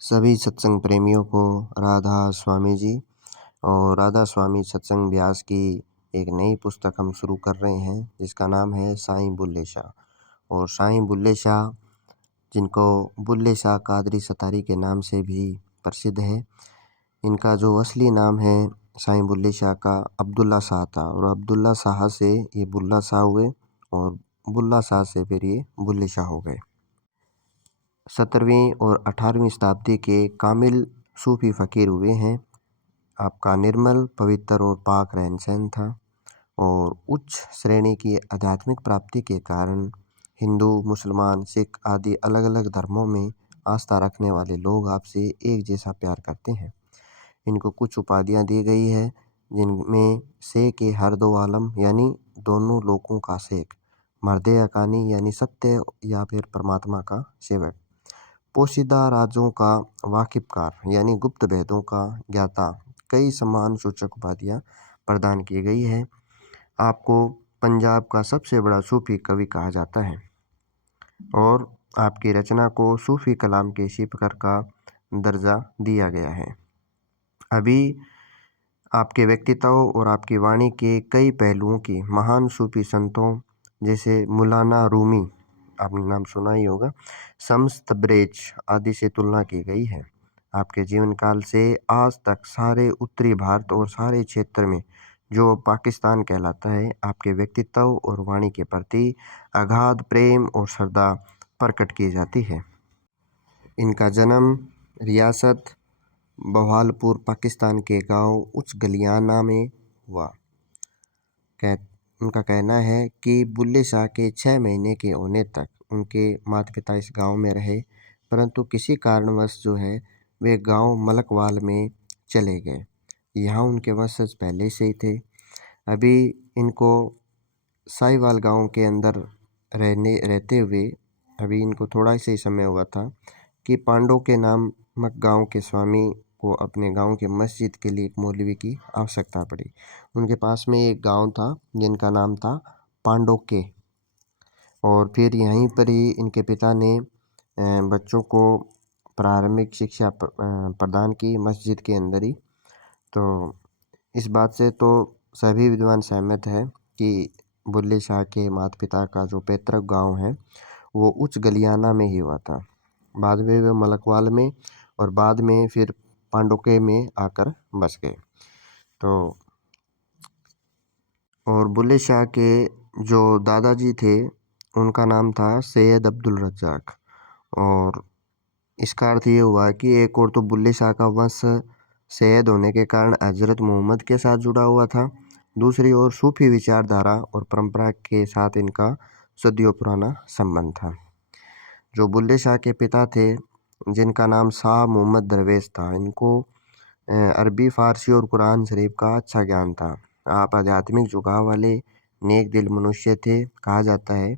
सभी सत्संग प्रेमियों को राधा स्वामी जी और राधा स्वामी सत्संग व्यास की एक नई पुस्तक हम शुरू कर रहे हैं जिसका नाम है साईं बुल्ले शाह। और साईं बुल्ले शाह, जिनको बुल्ले शाह कादरी सतारी के नाम से भी प्रसिद्ध है, इनका जो असली नाम है साईं बुल्ले शाह का अब्दुल्ला शाह था। और अब्दुल्ला शाह से ये बुल्ला शाह हुए और बुल्ला शाह से फिर ये बुल्ले शाह हो गए। 17वीं और 18वीं शताब्दी के कामिल सूफी फ़कीर हुए हैं। आपका निर्मल, पवित्र और पाक रहन सहन था और उच्च श्रेणी की आध्यात्मिक प्राप्ति के कारण हिंदू, मुसलमान, सिख आदि अलग अलग धर्मों में आस्था रखने वाले लोग आपसे एक जैसा प्यार करते हैं। इनको कुछ उपाधियां दी गई है, जिनमें शेख ए हर दो आलम यानी दोनों लोगों का शेख, मर्दे हकानी यानी सत्य या फिर परमात्मा का सेवक, पोशीदा राजों का वाकिफकार यानी गुप्त भेदों का ज्ञाता, कई सम्मान सूचक उपाधियाँ प्रदान की गई है। आपको पंजाब का सबसे बड़ा सूफी कवि कहा जाता है और आपकी रचना को सूफी कलाम के शिल्पकार का दर्जा दिया गया है। अभी आपके व्यक्तित्व और आपकी वाणी के कई पहलुओं की महान सूफी संतों जैसे मौलाना रूमी, आपने नाम सुना ही होगा, शम्स तब्रेज आदि से तुलना की गई है। आपके जीवन काल से आज तक सारे उत्तरी भारत और सारे क्षेत्र में जो पाकिस्तान कहलाता है, आपके व्यक्तित्व और वाणी के प्रति अगाध प्रेम और श्रद्धा प्रकट की जाती है। इनका जन्म रियासत बहावलपुर, पाकिस्तान के गांव उच्च गलियाना में हुआ। उनका कहना है कि बुल्ले शाह के 6 महीने के होने तक उनके माता पिता इस गांव में रहे, परंतु किसी कारणवश जो है वे गांव मलकवाल में चले गए। यहाँ उनके वंशज पहले से ही थे। अभी इनको साहिवाल गांव के अंदर रहते हुए अभी इनको थोड़ा ही समय हुआ था कि पांडो के नामक गांव के स्वामी को अपने गांव के मस्जिद के लिए एक मौलवी की आवश्यकता पड़ी। उनके पास में एक गांव था जिनका नाम था पांडोके, और फिर यहीं पर ही इनके पिता ने बच्चों को प्रारंभिक शिक्षा प्रदान की मस्जिद के अंदर ही। तो इस बात से तो सभी विद्वान सहमत है कि बुल्ले शाह के माता पिता का जो पैतृक गांव है वो उच्च गलियाना में ही हुआ था। बाद में वे मलकवाल में और बाद में फिर पांडोके में आकर बस गए। तो और बुल्ले शाह के जो दादाजी थे उनका नाम था सैयद अब्दुल रज्जाक, और इसका अर्थ ये हुआ कि एक और तो बुल्ले शाह का वंश सैयद होने के कारण हजरत मोहम्मद के साथ जुड़ा हुआ था, दूसरी ओर सूफी विचारधारा और परंपरा के साथ इनका सदियों पुराना संबंध था। जो बुल्ले शाह के पिता थे, जिनका नाम शाह मोहम्मद दरवेश था, इनको अरबी, फारसी और कुरान शरीफ का अच्छा ज्ञान था। आप आध्यात्मिक झुकाव वाले नेक दिल मनुष्य थे। कहा जाता है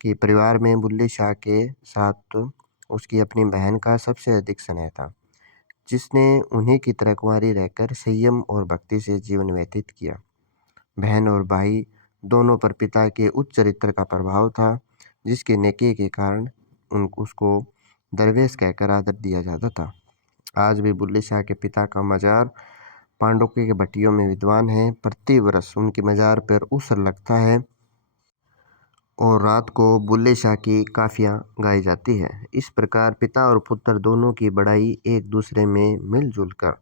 कि परिवार में बुल्ले शाह के साथ उसकी अपनी बहन का सबसे अधिक स्नेह था, जिसने उन्हीं की तरह कुंवारी रहकर संयम और भक्ति से जीवन व्यतीत किया। बहन और भाई दोनों पर पिता के उच्च चरित्र का प्रभाव था, जिसके नेकी के कारण उसको दरवेश कहकर आदर दिया जाता था। आज भी बुल्ले शाह के पिता का मजार पांडोके के भट्टियों में विद्वान है। प्रति वर्ष उनकी मजार पर उसर लगता है और रात को बुल्ले शाह की काफियाँ गाई जाती है। इस प्रकार पिता और पुत्र दोनों की बड़ाई एक दूसरे में मिलजुल कर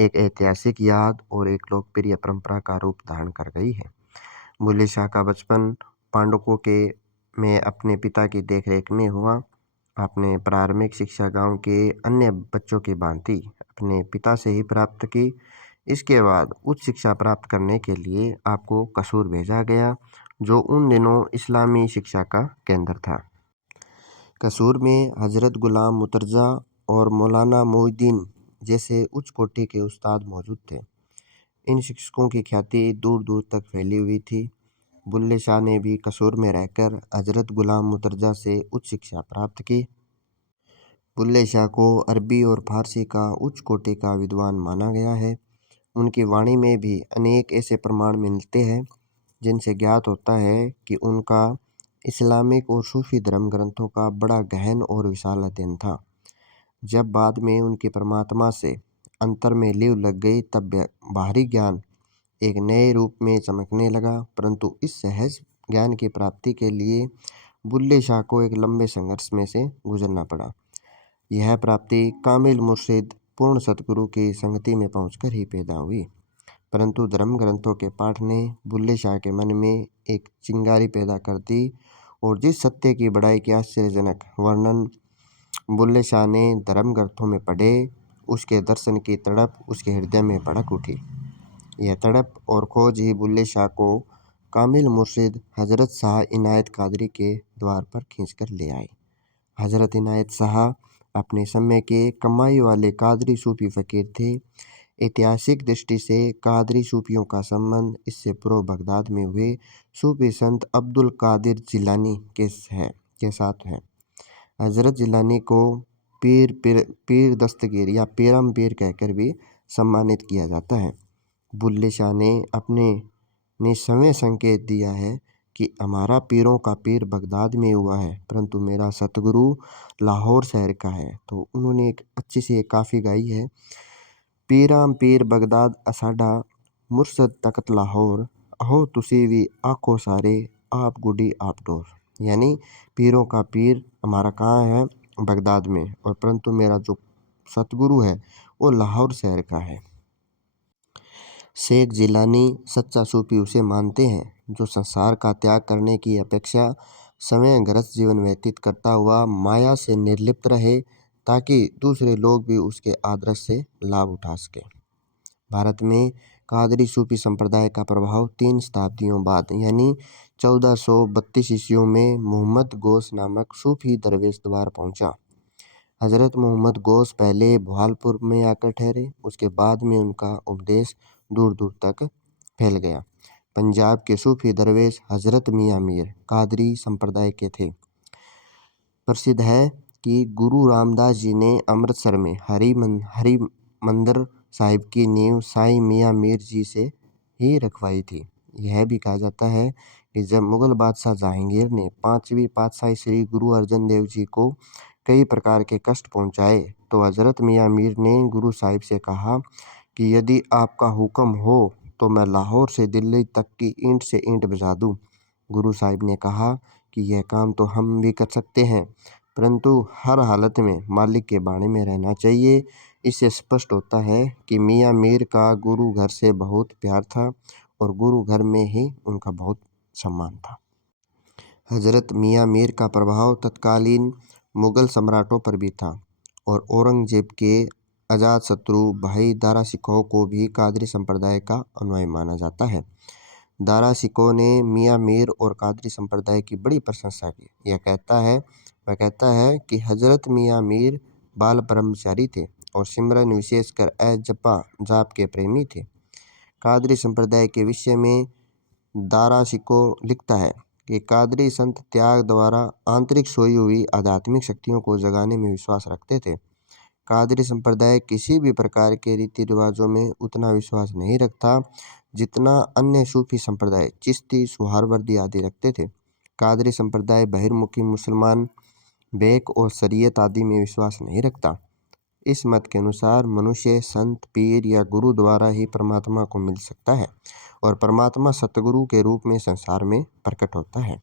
एक ऐतिहासिक याद और एक लोकप्रिय परंपरा का रूप धारण कर गई है। बुल्ले शाह का बचपन पांडुके में अपने पिता की देखरेख में हुआ। आपने प्रारंभिक शिक्षा गांव के अन्य बच्चों की भांति अपने पिता से ही प्राप्त की। इसके बाद उच्च शिक्षा प्राप्त करने के लिए आपको कसूर भेजा गया, जो उन दिनों इस्लामी शिक्षा का केंद्र था। कसूर में हजरत गुलाम मुर्तज़ा और मौलाना मोइनुद्दीन जैसे उच्च कोटि के उस्ताद मौजूद थे। इन शिक्षकों की ख्याति दूर दूर तक फैली हुई थी। बुल्ले शाह ने भी कसूर में रहकर हजरत गुलाम मुर्तज़ा से उच्च शिक्षा प्राप्त की। बुल्ले शाह को अरबी और फारसी का उच्च कोटि का विद्वान माना गया है। उनकी वाणी में भी अनेक ऐसे प्रमाण मिलते हैं जिनसे ज्ञात होता है कि उनका इस्लामिक और सूफी धर्म ग्रंथों का बड़ा गहन और विशाल अध्ययन था। जब बाद में उनके परमात्मा से अंतर में लीव लग गई तब बाहरी ज्ञान एक नए रूप में चमकने लगा। परंतु इस सहज ज्ञान की प्राप्ति के लिए बुल्ले शाह को एक लंबे संघर्ष में से गुजरना पड़ा। यह प्राप्ति कामिल मुर्शिद पूर्ण सतगुरु की संगति में पहुंचकर ही पैदा हुई। परंतु धर्म ग्रंथों के पाठ ने बुल्ले शाह के मन में एक चिंगारी पैदा कर दी, और जिस सत्य की बड़ाई के आश्चर्यजनक वर्णन बुल्ले शाह ने धर्म ग्रंथों में पढ़े, उसके दर्शन की तड़प उसके हृदय में भड़क उठी। यह तड़प और खोज ही बुल्ले शाह को कामिल मुर्शिद हजरत शाह इनायत कादरी के द्वार पर खींचकर ले आए। हजरत इनायत शाह अपने समय के कमाई वाले कादरी सूफी फकीर थे। ऐतिहासिक दृष्टि से कादरी सूफियों का संबंध इससे पूर्व बगदाद में हुए सूफी संत अब्दुल कादिर जिलानी के साथ है। हजरत जिलानी को पीर दस्तगीर या पीरम पीर कहकर भी सम्मानित किया जाता है। बुल्ले शाह ने अपने निस्समय संकेत दिया है कि हमारा पीरों का पीर बगदाद में हुआ है, परंतु मेरा सतगुरु लाहौर शहर का है। तो उन्होंने एक अच्छी सी एक काफ़ी गाई है। पीराम पीर बगदाद असाडा मुर्शद तकत लाहौर, अहो तुसी भी आखो सारे आप गुडी आप डोर। यानी पीरों का पीर हमारा कहाँ है? बगदाद में, और परंतु मेरा जो सतगुरु है वो लाहौर शहर का है। शेख जिलानी सच्चा सूफी उसे मानते हैं जो संसार का त्याग करने की अपेक्षा समयग्रस्त जीवन व्यतीत करता हुआ माया से निर्लिप्त रहे, ताकि दूसरे लोग भी उसके आदर्श से लाभ उठा सके। भारत में कादरी सूफी संप्रदाय का प्रभाव 3 शताब्दियों बाद यानी 1432 ईस्वी में मोहम्मद गौस नामक सूफी दरवेश द्वार पहुंचा। हजरत मोहम्मद गौस पहले भोपालपुर में आकर ठहरे, उसके बाद में उनका उपदेश दूर दूर तक फैल गया। पंजाब के सूफी दरवेश हजरत मियाँ मीर कादरी संप्रदाय के थे। प्रसिद्ध है कि गुरु रामदास जी ने अमृतसर में हरि मंदिर साहिब की नींव साईं मियाँ मीर जी से ही रखवाई थी। यह भी कहा जाता है कि जब मुगल बादशाह जहांगीर ने 5वीं पातशाही श्री गुरु अर्जन देव जी को कई प्रकार के कष्ट पहुंचाए, तो हजरत मियाँ मीर ने गुरु साहिब से कहा कि यदि आपका हुक्म हो तो मैं लाहौर से दिल्ली तक की ईंट से ईंट भिजा दूं। गुरु साहिब ने कहा कि यह काम तो हम भी कर सकते हैं, परंतु हर हालत में मालिक के बाणे में रहना चाहिए। इससे स्पष्ट होता है कि मियाँ मीर का गुरु घर से बहुत प्यार था और गुरु घर में ही उनका बहुत सम्मान था। हजरत मियाँ मीर का प्रभाव तत्कालीन मुगल सम्राटों पर भी था, और औरंगजेब के अजातशत्रु भाई दारा शिकोह को भी कादरी संप्रदाय का अनुयायी माना जाता है। दारा शिकोह ने मियाँ मीर और कादरी संप्रदाय की बड़ी प्रशंसा की। वह कहता है कि हजरत मियाँ मीर बाल ब्रह्मचारी थे और सिमरन विशेषकर जपा जाप के प्रेमी थे। कादरी संप्रदाय के विषय में दारा शिकोह लिखता है कि कादरी संत त्याग द्वारा आंतरिक सोई हुई आध्यात्मिक शक्तियों को जगाने में विश्वास रखते थे। कादरी संप्रदाय किसी भी प्रकार के रीति रिवाजों में उतना विश्वास नहीं रखता जितना अन्य सूफी संप्रदाय चिश्ती, सुहरावर्दी आदि रखते थे। कादरी संप्रदाय बहिर्मुखी मुसलमान बेक और शरीयत आदि में विश्वास नहीं रखता। इस मत के अनुसार मनुष्य संत, पीर या गुरु द्वारा ही परमात्मा को मिल सकता है, और परमात्मा सतगुरु के रूप में संसार में प्रकट होता है।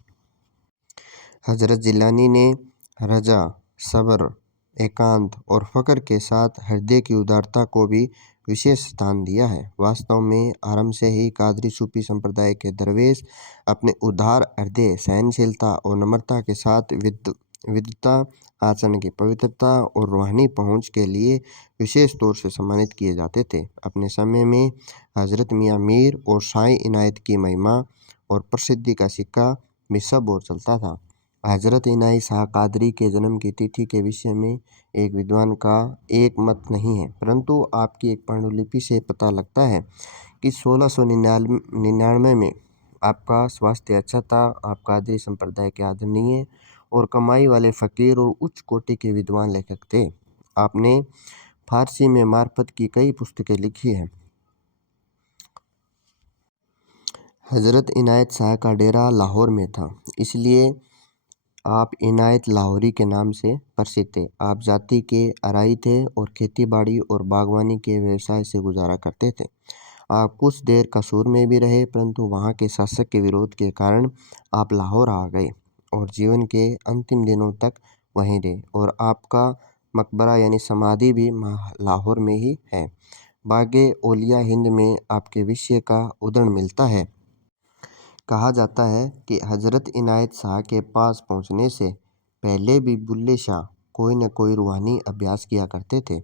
हजरत जिलानी ने रजा, सब्र, एकांत और फक्र के साथ हृदय की उदारता को भी विशेष स्थान दिया है। वास्तव में आरंभ से ही कादरी सूफी संप्रदाय के दरवेश अपने उदार हृदय, सहनशीलता और नम्रता के साथ विद्वता, आचरण की पवित्रता और रूहानी पहुंच के लिए विशेष तौर से सम्मानित किए जाते थे। अपने समय में हजरत मियाँ मीर और साईं इनायत की महिमा और प्रसिद्धि का सिक्का भी सब ओर चलता था। हजरत इनायत शाह कादरी के जन्म की तिथि के विषय में एक विद्वान का एक मत नहीं है, परंतु आपकी एक पांडुलिपि से पता लगता है कि 1699 में आपका स्वास्थ्य अच्छा था। आप कादरी संप्रदाय के आदरणीय और कमाई वाले फ़कीर और उच्च कोटि के विद्वान लेखक थे। आपने फारसी में मार्फत की कई पुस्तकें लिखी हैं। हजरत इनायत शाह का डेरा लाहौर में था, इसलिए आप इनायत लाहौरी के नाम से प्रसिद्ध थे। आप जाति के अराई थे और खेतीबाड़ी और बागवानी के व्यवसाय से गुजारा करते थे। आप कुछ देर कसूर में भी रहे, परंतु वहाँ के शासक के विरोध के कारण आप लाहौर आ गए और जीवन के अंतिम दिनों तक वहीं रहे। और आपका मकबरा यानी समाधि भी लाहौर में ही है। बागे ओलिया हिंद में आपके विषय का उदाहरण मिलता है। कहा जाता है कि हजरत इनायत शाह के पास पहुंचने से पहले भी बुल्ले शाह कोई न कोई रूहानी अभ्यास किया करते थे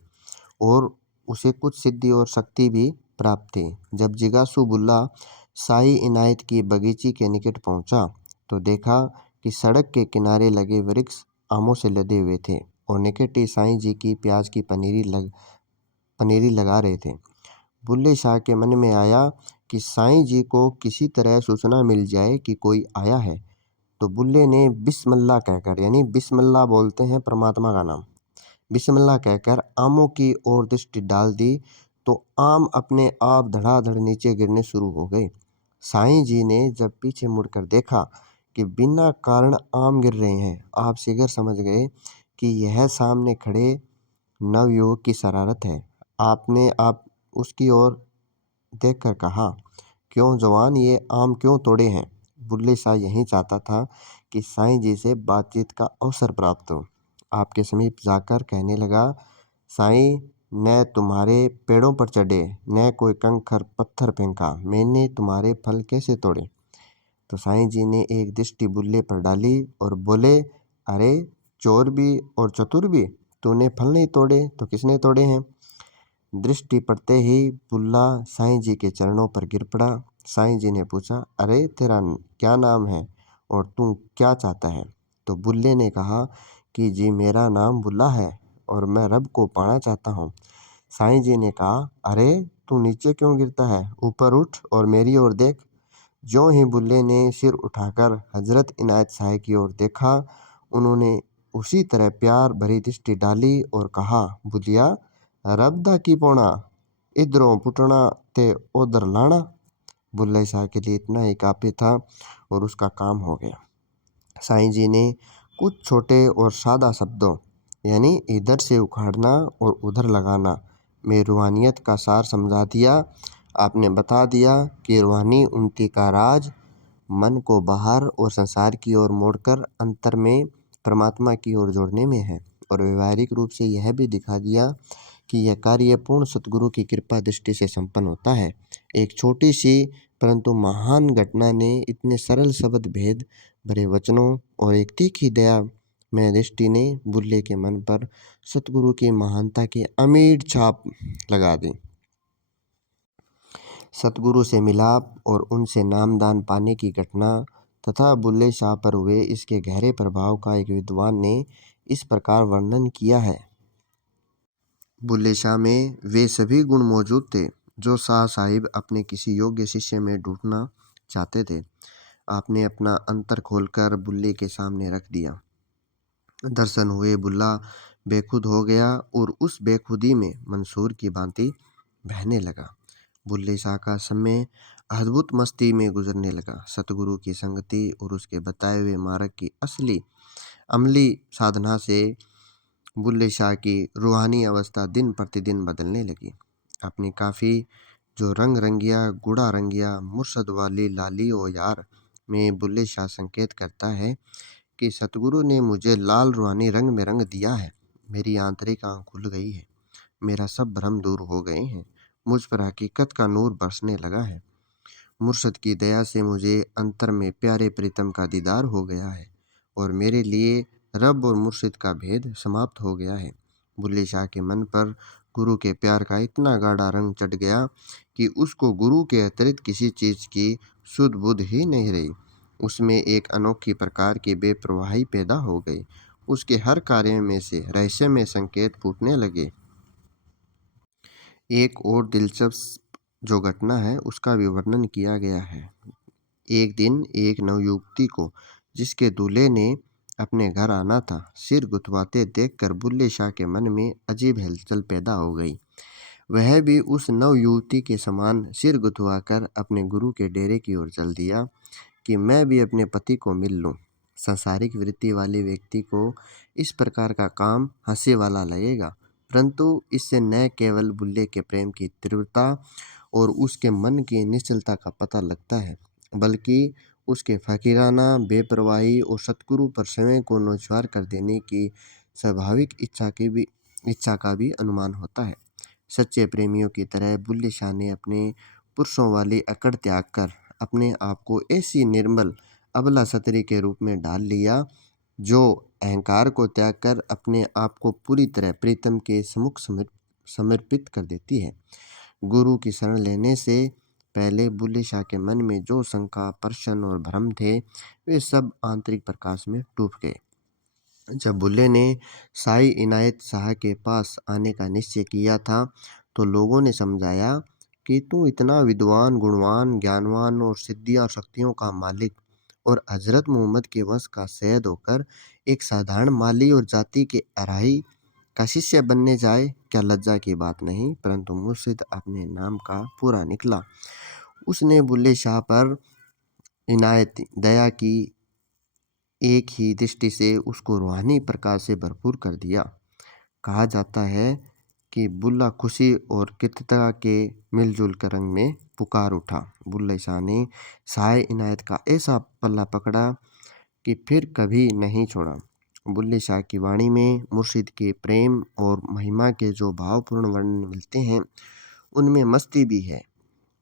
और उसे कुछ सिद्धि और शक्ति भी प्राप्त थी। जब जिगासू बुल्ला शाही इनायत की बगीची के निकट पहुंचा तो देखा कि सड़क के किनारे लगे वृक्ष आमों से लदे हुए थे और निकट ही साईं जी की प्याज की पनीरी लगा रहे थे। बुल्ले शाह के मन में आया कि साईं जी को किसी तरह सूचना मिल जाए कि कोई आया है। तो बुल्ले ने बिस्मिल्लाह कहकर, यानी बिस्मिल्लाह बोलते हैं परमात्मा का नाम, बिस्मिल्लाह कहकर आमों की ओर दृष्टि डाल दी तो आम अपने आप धड़ाधड़ नीचे गिरने शुरू हो गए। साईं जी ने जब पीछे मुड़कर देखा कि बिना कारण आम गिर रहे हैं, आप शीघ्र समझ गए कि यह सामने खड़े नवयुवक की शरारत है। आपने आप उसकी ओर देखकर कहा, क्यों जवान, ये आम क्यों तोड़े हैं? बुल्ले शाह यही चाहता था कि साईं जी से बातचीत का अवसर प्राप्त हो। आपके समीप जाकर कहने लगा, साईं, न तुम्हारे पेड़ों पर चढ़े न कोई कंकड़ पत्थर फेंका, मैंने तुम्हारे फल कैसे तोड़े? तो साईं जी ने एक दृष्टि बुल्ले पर डाली और बोले, अरे चोर भी और चतुर भी, तूने फल नहीं तोड़े तो किसने तोड़े हैं? दृष्टि पड़ते ही बुल्ला साईं जी के चरणों पर गिर पड़ा। साईं जी ने पूछा, अरे तेरा क्या नाम है और तू क्या चाहता है? तो बुल्ले ने कहा कि जी मेरा नाम बुल्ला है और मैं रब को पाना चाहता हूँ। साईं जी ने कहा, अरे तू नीचे क्यों गिरता है, ऊपर उठ और मेरी ओर देख। ज्यों ही बुल्ले ने सिर उठाकर हजरत इनायत शाह की ओर देखा, उन्होंने उसी तरह प्यार भरी दृष्टि डाली और कहा, बुलिया रब दा की पोना, इधरों पुटना ते उधर लाना। बुल्ले शाह के लिए इतना ही काफ़ी था और उसका काम हो गया। साईं जी ने कुछ छोटे और सादा शब्दों, यानी इधर से उखाड़ना और उधर लगाना, में रूहानियत का सार समझा दिया। आपने बता दिया कि रूहानी उन्नति का राज मन को बाहर और संसार की ओर मोड़कर अंतर में परमात्मा की ओर जोड़ने में है। और व्यवहारिक रूप से यह भी दिखा दिया कि यह कार्य पूर्ण सतगुरु की कृपा दृष्टि से संपन्न होता है। एक छोटी सी परंतु महान घटना ने इतने सरल शब्द भेद भरे वचनों और एक तीखी दया में दृष्टि ने बुल्ले के मन पर सतगुरु की महानता की अमीर छाप लगा दी। सतगुरु से मिलाप और उनसे नामदान पाने की घटना तथा बुल्ले शाह पर हुए इसके गहरे प्रभाव का एक विद्वान ने इस प्रकार वर्णन किया है। बुल्ले शाह में वे सभी गुण मौजूद थे जो शाह साहिब अपने किसी योग्य शिष्य में ढूंढना चाहते थे। आपने अपना अंतर खोलकर बुल्ले के सामने रख दिया। दर्शन हुए बुल्ला बेखुद हो गया और उस बेखुदी में मंसूर की भांति बहने लगा। बुल्ले शाह का समय अद्भुत मस्ती में गुजरने लगा। सतगुरु की संगति और उसके बताए हुए मार्ग की असली अमली साधना से बुल्ले शाह की रूहानी अवस्था दिन प्रतिदिन बदलने लगी। अपनी काफ़ी जो रंग रंगिया गुड़ा रंगिया मुर्शद वाली लाली ओ यार में बुल्ले शाह संकेत करता है कि सतगुरु ने मुझे लाल रूहानी रंग में रंग दिया है। मेरी आंतरिक आँख खुल गई है, मेरा सब भ्रम दूर हो गए हैं, मुझ पर हकीकत का नूर बरसने लगा है। मुर्शद की दया से मुझे अंतर में प्यारे प्रीतम का दीदार हो गया है और मेरे लिए रब और मुर्शिद का भेद समाप्त हो गया है। बुल्ले शाह के मन पर गुरु के प्यार का इतना गाढ़ा रंग चढ़ गया कि उसको गुरु के अतिरिक्त किसी चीज़ की सुध बुध ही नहीं रही। उसमें एक अनोखी प्रकार की बेपरवाही पैदा हो गई। उसके हर कार्य में से रहस्यमय संकेत फूटने लगे। एक और दिलचस्प जो घटना है उसका भी वर्णन किया गया है। एक दिन एक नवयुवती को जिसके दूल्हे ने अपने घर आना था, सिर गुथवाते देखकर बुल्ले शाह के मन में अजीब हलचल पैदा हो गई। वह भी उस नवयुवती के समान सिर गुथवाकर अपने गुरु के डेरे की ओर चल दिया कि मैं भी अपने पति को मिल लूं। संसारिक वृत्ति वाले व्यक्ति को इस प्रकार का काम हंसी वाला लगेगा, परंतु इससे न केवल बुल्ले के प्रेम की तीव्रता और उसके मन की निश्चलता का पता लगता है, बल्कि उसके फकीराना बेपरवाही और सतगुरु पर स्वयं को न्योछावर कर देने की स्वाभाविक इच्छा का भी अनुमान होता है। सच्चे प्रेमियों की तरह बुल्ले शाह ने अपने पुरुषों वाली अकड़ त्याग कर अपने आप को ऐसी निर्मल अबला सतरी के रूप में डाल लिया, जो अहंकार को त्याग कर अपने आप को पूरी तरह प्रीतम के सम्मुख समर्पित कर देती है। गुरु की शरण लेने से पहले बुल्ले शाह के मन में जो शंका, प्रश्न और भ्रम थे, वे सब आंतरिक प्रकाश में डूब गए। जब बुल्ले ने साई इनायत शाह के पास आने का निश्चय किया था, तो लोगों ने समझाया कि तू इतना विद्वान, गुणवान, ज्ञानवान और सिद्धियां और शक्तियों का मालिक और हजरत मोहम्मद के वंश का सैयद होकर एक साधारण माली और जाति के अराही का शिष्य बनने जाए, क्या लज्जा की बात नहीं। परंतु मुर्शिद अपने नाम का पूरा निकला। उसने बुल्ले शाह पर इनायत दया की एक ही दृष्टि से उसको रूहानी प्रकाश से भरपूर कर दिया। कहा जाता है कि बुल्ला खुशी और कृतज्ञता के मिलजुल के रंग में पुकार उठा। बुल्ले शाह ने शाह इनायत का ऐसा पल्ला पकड़ा कि फिर कभी नहीं छोड़ा। बुल्ले शाह की वाणी में मुर्शिद के प्रेम और महिमा के जो भावपूर्ण वर्णन मिलते हैं, उनमें मस्ती भी है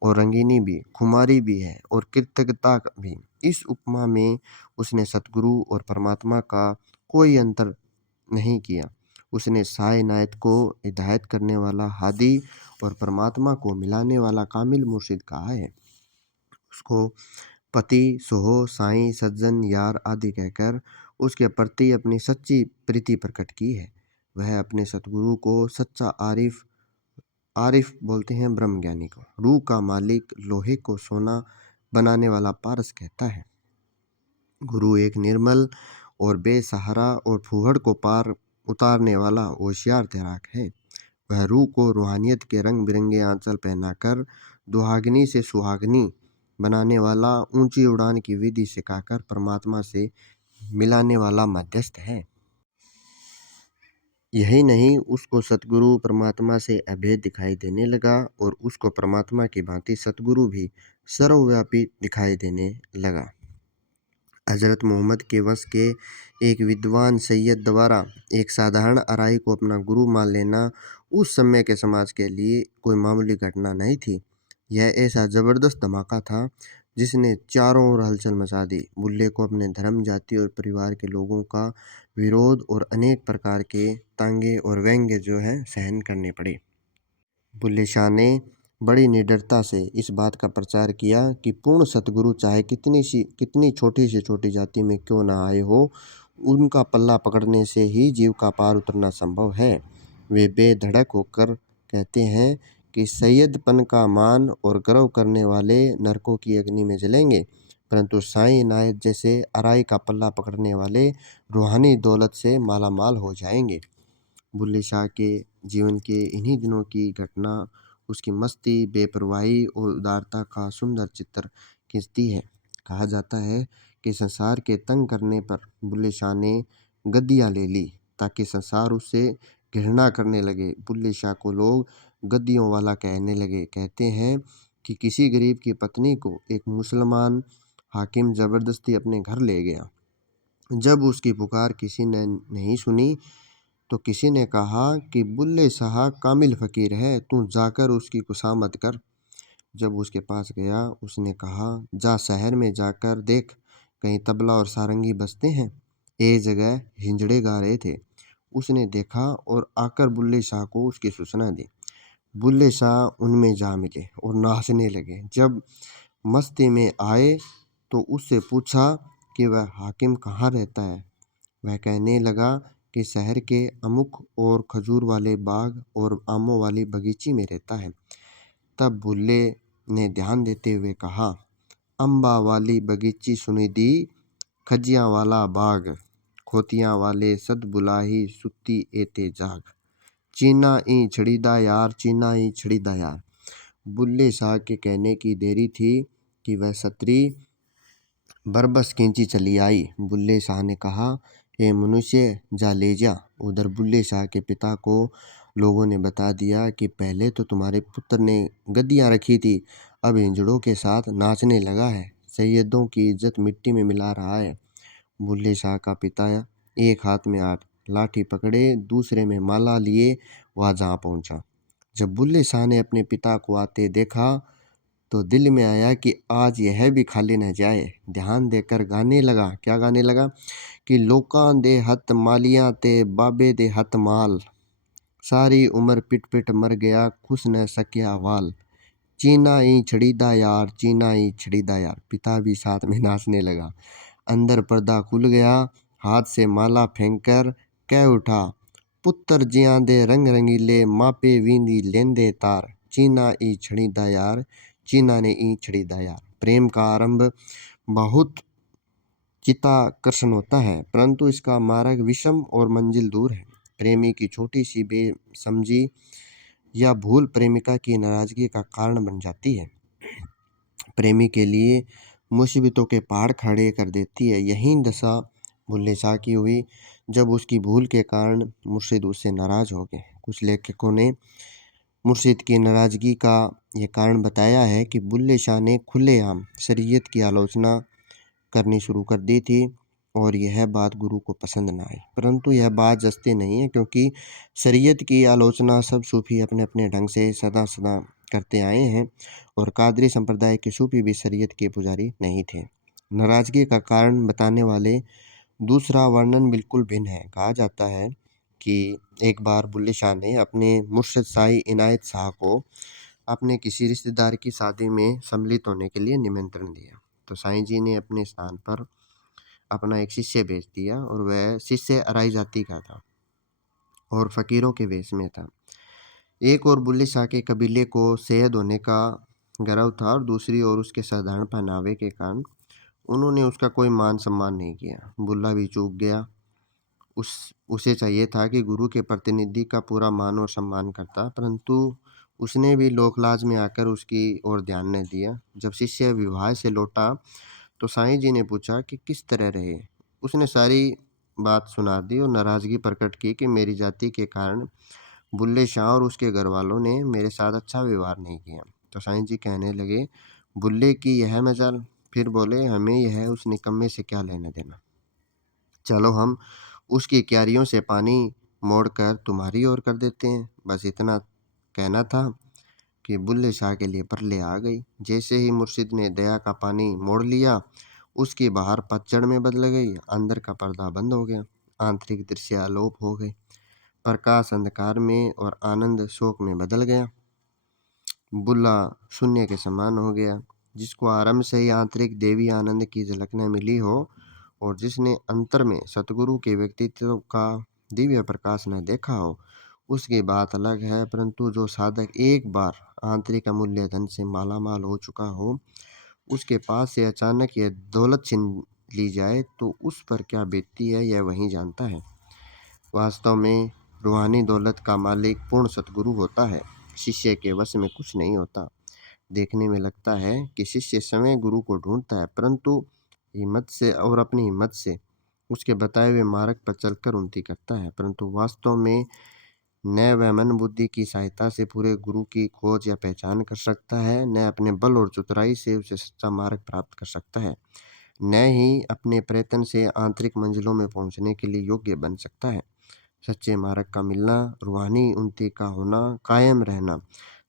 और रंगीनी भी, खुमारी भी है और कृतज्ञता भी। इस उपमा में उसने सतगुरु और परमात्मा का कोई अंतर नहीं किया। उसने शाह इनायत को हिदायत करने वाला हादी और परमात्मा को मिलाने वाला कामिल मुर्शिद कहा है। उसको पति, सोहो, साईं, सज्जन, यार आदि कहकर उसके प्रति अपनी सच्ची प्रीति प्रकट की है। वह अपने सतगुरु को सच्चा आरिफ आरिफ बोलते हैं, ब्रह्मज्ञानी को रूह का मालिक, लोहे को सोना बनाने वाला पारस कहता है। गुरु एक निर्मल और बेसहारा और फूहड़ को पार उतारने वाला होशियार तैराक है। वह रूह को रूहानियत के रंग बिरंगे आंचल पहनाकर दुहाग्नि से सुहागनी बनाने वाला, ऊंची उड़ान की विधि सिखाकर परमात्मा से मिलाने वाला मध्यस्थ है। यही नहीं, उसको सतगुरु परमात्मा से अभेद दिखाई देने लगा और उसको परमात्मा की भांति सतगुरु भी सर्वव्यापी दिखाई देने लगा। हजरत मोहम्मद के वंश के एक विद्वान सैयद द्वारा एक साधारण अराई को अपना गुरु मान लेना उस समय के समाज के लिए कोई मामूली घटना नहीं थी। यह ऐसा जबरदस्त धमाका था जिसने चारों ओर हलचल मचा दी। बुल्ले को अपने धर्म, जाति और परिवार के लोगों का विरोध और अनेक प्रकार के तांगे और व्यंग्य जो है सहन करने पड़े। बुल्ले शाह ने बड़ी निडरता से इस बात का प्रचार किया कि पूर्ण सतगुरु चाहे कितनी छोटी से छोटी जाति में क्यों ना आए हो, उनका पल्ला पकड़ने से ही जीव का पार उतरना संभव है। वे बेधड़क होकर कहते हैं कि सैयदपन का मान और गर्व करने वाले नरकों की अग्नि में जलेंगे, परंतु साईं इनायत जैसे अराई का पल्ला पकड़ने वाले रूहानी दौलत से मालामाल हो जाएंगे। बुल्ले शाह के जीवन के इन्हीं दिनों की घटना उसकी मस्ती, बेपरवाही और उदारता का सुंदर चित्र खींचती है। कहा जाता है कि संसार के तंग करने पर बुल्ले शाह ने गद्दियाँ ले ली ताकि संसार उससे घृणा करने लगे। बुल्ले शाह को लोग गद्दियों वाला कहने लगे। कहते हैं कि किसी गरीब की पत्नी को एक मुसलमान हाकिम जबरदस्ती अपने घर ले गया। जब उसकी पुकार किसी ने नहीं सुनी, तो किसी ने कहा कि बुल्ले शाह कामिल फ़कीर है, तू जाकर उसकी खुशामद कर। जब उसके पास गया, उसने कहा, जा शहर में जाकर देख, कहीं तबला और सारंगी बजते हैं। एक जगह हिंजड़े गा रहे थे। उसने देखा और आकर बुल्ले शाह को उसकी सूचना दी। बुल्ले शाह उनमें जा मिले और नाचने लगे। जब मस्ती में आए तो उससे पूछा कि वह हाकिम कहाँ रहता है। वह कहने लगा कि शहर के अमुक और खजूर वाले बाग और आमों वाली बगीची में रहता है। तब बुल्ले ने ध्यान देते हुए कहा, अम्बा वाली बगीची सुनी दी, खजियाँ वाला बाग, खोतियाँ वाले सद बुलाही सुती एते जाग, चीना ई छड़ीदा यार, चीना ई छड़ीदा यार। बुल्ले शाह के कहने की देरी थी कि वह सत्री बरबस खींची चली आई। बुल्ले शाह ने कहा, ए मनुष्य, जा ले जा। उधर बुल्ले शाह के पिता को लोगों ने बता दिया कि पहले तो तुम्हारे पुत्र ने गद्दियाँ रखी थी, अब हिंजड़ों के साथ नाचने लगा है, सैयदों की इज्जत मिट्टी में मिला रहा है। बुल्ले शाह का पिता एक हाथ में लाठी पकड़े, दूसरे में माला लिए वहाँ जा पहुंचा। जब बुल्ले शाह ने अपने पिता को आते देखा तो दिल में आया कि आज यह भी खाली न जाए। ध्यान देकर गाने लगा। क्या गाने लगा? कि लोकां दे हथ मालियां ते बाबे दे हथ माल, सारी उम्र पिट पिट मर गया, खुश न सकिया वाल, चीना ही छड़ीदा यार, चीना ही छड़ीदा यार। पिता भी साथ में नाचने लगा। अंदर पर्दा खुल गया। हाथ से माला फेंक कर कह उठा, पुत्र जियां दे रंग रंगीले, मापे वींदी लेंदे तार, चीना ई छड़ीदा यार, चीना ने ई छड़ीदा यार। प्रेम का आरंभ बहुत चित्ताकर्षण होता है, परंतु इसका मार्ग विषम और मंजिल दूर है। प्रेमी की छोटी सी बेसमझी या भूल प्रेमिका की नाराजगी का कारण बन जाती है। प्रेमी के लिए मुसीबतों के पहाड़ खड़े कर देती है। यही दशा बुल्ले शाह की हुई जब उसकी भूल के कारण मुर्शिद उससे नाराज हो गए। कुछ लेखकों ने मुर्शिद की नाराजगी का ये कारण बताया है कि बुल्ले शाह ने खुलेआम शरीयत की आलोचना करनी शुरू कर दी थी और यह बात गुरु को पसंद ना आई। परंतु यह बात जचती नहीं है, क्योंकि शरीयत की आलोचना सब सूफी अपने अपने ढंग से सदा सदा करते आए हैं और कादरी संप्रदाय के सूफी भी शरीयत के पुजारी नहीं थे। नाराजगी का कारण बताने वाले दूसरा वर्णन बिल्कुल भिन्न है। कहा जाता है कि एक बार बुल्ले शाह ने अपने मुर्शिद शाही इनायत शाह को अपने किसी रिश्तेदार की शादी में सम्मिलित होने के लिए निमंत्रण दिया। तो साईं जी ने अपने स्थान पर अपना एक शिष्य भेज दिया और वह शिष्य अराई जाति का था और फकीरों के वेश में था। एक और बुल्ले शाह के कबीले को सैयद होने का गर्व था और दूसरी ओर उसके साधारण पहनावे के कारण उन्होंने उसका कोई मान सम्मान नहीं किया। बुल्ला भी चूक गया। उसे चाहिए था कि गुरु के प्रतिनिधि का पूरा मान और सम्मान करता, परंतु उसने भी लोकलाज में आकर उसकी ओर ध्यान न दिया। जब शिष्य विवाह से लौटा तो साईं जी ने पूछा कि किस तरह रहे। उसने सारी बात सुना दी और नाराजगी प्रकट की कि मेरी जाति के कारण बुल्ले शाह और उसके घर वालों ने मेरे साथ अच्छा व्यवहार नहीं किया। तो साईं जी कहने लगे, बुल्ले की यह मजाल। फिर बोले, हमें यह उस निकम्मे से क्या लेना देना, चलो हम उसकी क्यारियों से पानी मोड़कर तुम्हारी ओर कर देते हैं। बस इतना कहना था कि बुल्ले शाह के लिए परले आ गई। जैसे ही मुर्शिद ने दया का पानी मोड़ लिया, उसकी बाहर पतझड़ में बदल गई, अंदर का पर्दा बंद हो गया, आंतरिक दृश्य अलोप हो गए, प्रकाश अंधकार में और आनंद शोक में बदल गया। बुल्ला शून्य के समान हो गया। जिसको आरंभ से ही आंतरिक देवी आनंद की झलक न मिली हो और जिसने अंतर में सतगुरु के व्यक्तित्व का दिव्य प्रकाश न देखा हो, उसकी बात अलग है। परंतु जो साधक एक बार आंतरिक अमूल्य धन से मालामाल हो चुका हो, उसके पास से अचानक यह दौलत छीन ली जाए तो उस पर क्या बीतती है, यह वही जानता है। वास्तव में रूहानी दौलत का मालिक पूर्ण सतगुरु होता है। शिष्य के वश में कुछ नहीं होता। देखने में लगता है कि शिष्य स्वयं गुरु को ढूंढता है, परंतु हिम्मत से और अपनी हिम्मत से उसके बताए हुए मार्ग पर चलकर उन्नति करता है, परंतु वास्तव में न वह मन बुद्धि की सहायता से पूरे गुरु की खोज या पहचान कर सकता है, न अपने बल और चतुराई से उसे सच्चा मार्ग प्राप्त कर सकता है, न ही अपने प्रयत्न से आंतरिक मंजिलों में पहुंचने के लिए योग्य बन सकता है। सच्चे मार्ग का मिलना, रूहानी उन्नति का होना, कायम रहना,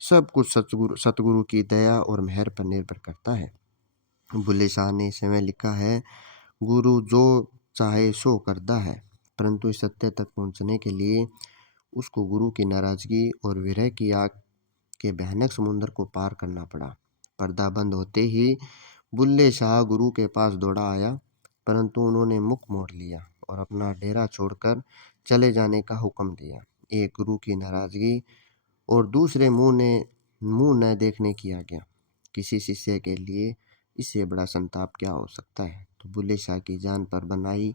सब कुछ सतगुरु की दया और मेहर पर निर्भर करता है। बुल्ले शाह ने समय लिखा है, गुरु जो चाहे सो करता है, परंतु इस सत्य तक पहुंचने के लिए उसको गुरु की नाराजगी और विरह की आग के भयानक समुद्र को पार करना पड़ा। पर्दा बंद होते ही बुल्ले शाह गुरु के पास दौड़ा आया, परंतु उन्होंने मुख मोड़ लिया और अपना डेरा छोड़कर चले जाने का हुक्म दिया। एक गुरु की नाराजगी और दूसरे मुंह न देखने की आज्ञा। किसी शिष्य के लिए इससे बड़ा संताप क्या हो सकता है। तो बुल्ले शाह की जान पर बनाई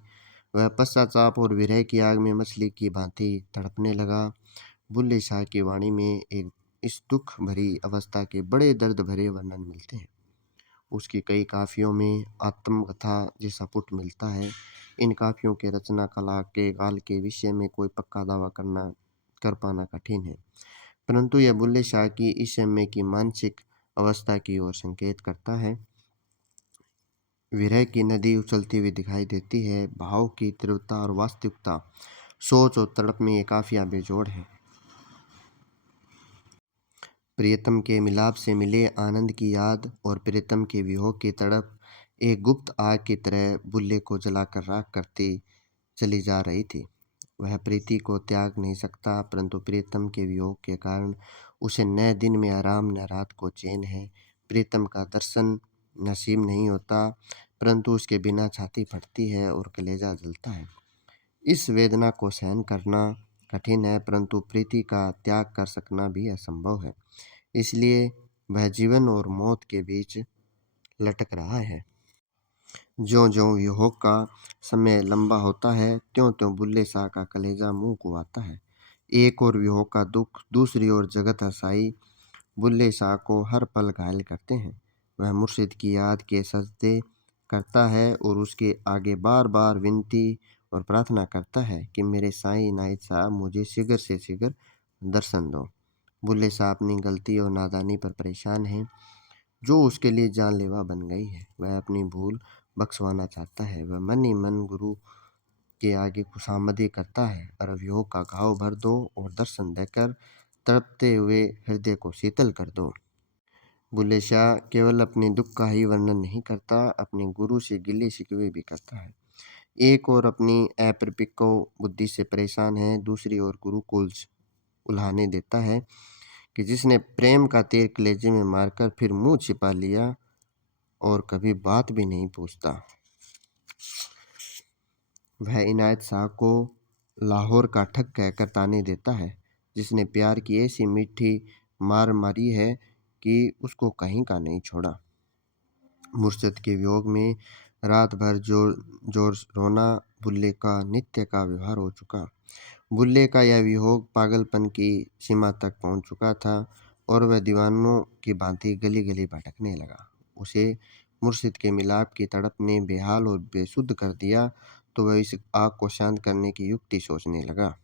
वह पश्चाताप और विरह की आग में मछली की भांति तड़पने लगा। बुल्ले शाह की वाणी में एक इस दुख भरी अवस्था के बड़े दर्द भरे वर्णन मिलते हैं। उसकी कई काफ़ियों में आत्मकथा जैसा पुट मिलता है। इन काफ़ियों के रचना कला के काल के विषय में कोई पक्का दावा कर पाना कठिन है, परंतु यह बुल्ले शाह की इस समय की मानसिक अवस्था की ओर संकेत करता है। विरह की नदी उछलती हुई दिखाई देती है। भाव की तीव्रता और वास्तविकता, सोच और तड़प में ये काफिया बेजोड़ है। प्रियतम के मिलाप से मिले आनंद की याद और प्रियतम के वियोग की तड़प एक गुप्त आग की तरह बुल्ले को जलाकर राख करती चली जा रही थी। वह प्रीति को त्याग नहीं सकता, परंतु प्रीतम के वियोग के कारण उसे न दिन में आराम न रात को चैन है। प्रीतम का दर्शन नसीब नहीं होता, परंतु उसके बिना छाती फटती है और कलेजा जलता है। इस वेदना को सहन करना कठिन है, परंतु प्रीति का त्याग कर सकना भी असंभव है। इसलिए वह जीवन और मौत के बीच लटक रहा है। ज्यों-ज्यों वियोग का समय लंबा होता है, त्यों-त्यों बुल्ले शाह का कलेजा मुंह को आता है। एक ओर वियोग का दुख, दूसरी ओर जगत हसाई बुल्ले शाह को हर पल घायल करते हैं। वह मुर्शिद की याद के सजदे करता है और उसके आगे बार-बार विनती और प्रार्थना करता है कि मेरे साईं इनायत साहब मुझे शीघ्र से शीघ्र दर्शन दो। बुल्ले शाह अपनी गलती और नादानी पर परेशान है, जो उसके लिए जानलेवा बन गई है। वह अपनी भूल बख्शवाना चाहता है। वह मन ही मन गुरु के आगे खुशामदी करता है, अरवियों का घाव भर दो और दर्शन देकर तड़पते हुए हृदय को शीतल कर दो। बुल्ले शाह केवल अपने दुख का ही वर्णन नहीं करता, अपने गुरु से गिले शिकवे भी करता है। एक और अपनी अपरिपक्व बुद्धि से परेशान है, दूसरी ओर गुरु को उल्हाने देता है कि जिसने प्रेम का तीर कलेजे में मारकर फिर मुंह छिपा लिया और कभी बात भी नहीं पूछता। वह इनायत शाह को लाहौर का ठग कहकर ताने देता है, जिसने प्यार की ऐसी मीठी मार मारी है कि उसको कहीं का नहीं छोड़ा। मुर्शिद के वियोग में रात भर जोर जोर रोना बुल्ले का नित्य का व्यवहार हो चुका। बुल्ले का यह वियोग पागलपन की सीमा तक पहुंच चुका था और वह दीवानों की भांति गली गली भटकने लगा। उसे मुर्शिद के मिलाप की तड़प ने बेहाल और बेसुध कर दिया, तो वह इस आग को शांत करने की युक्ति सोचने लगा।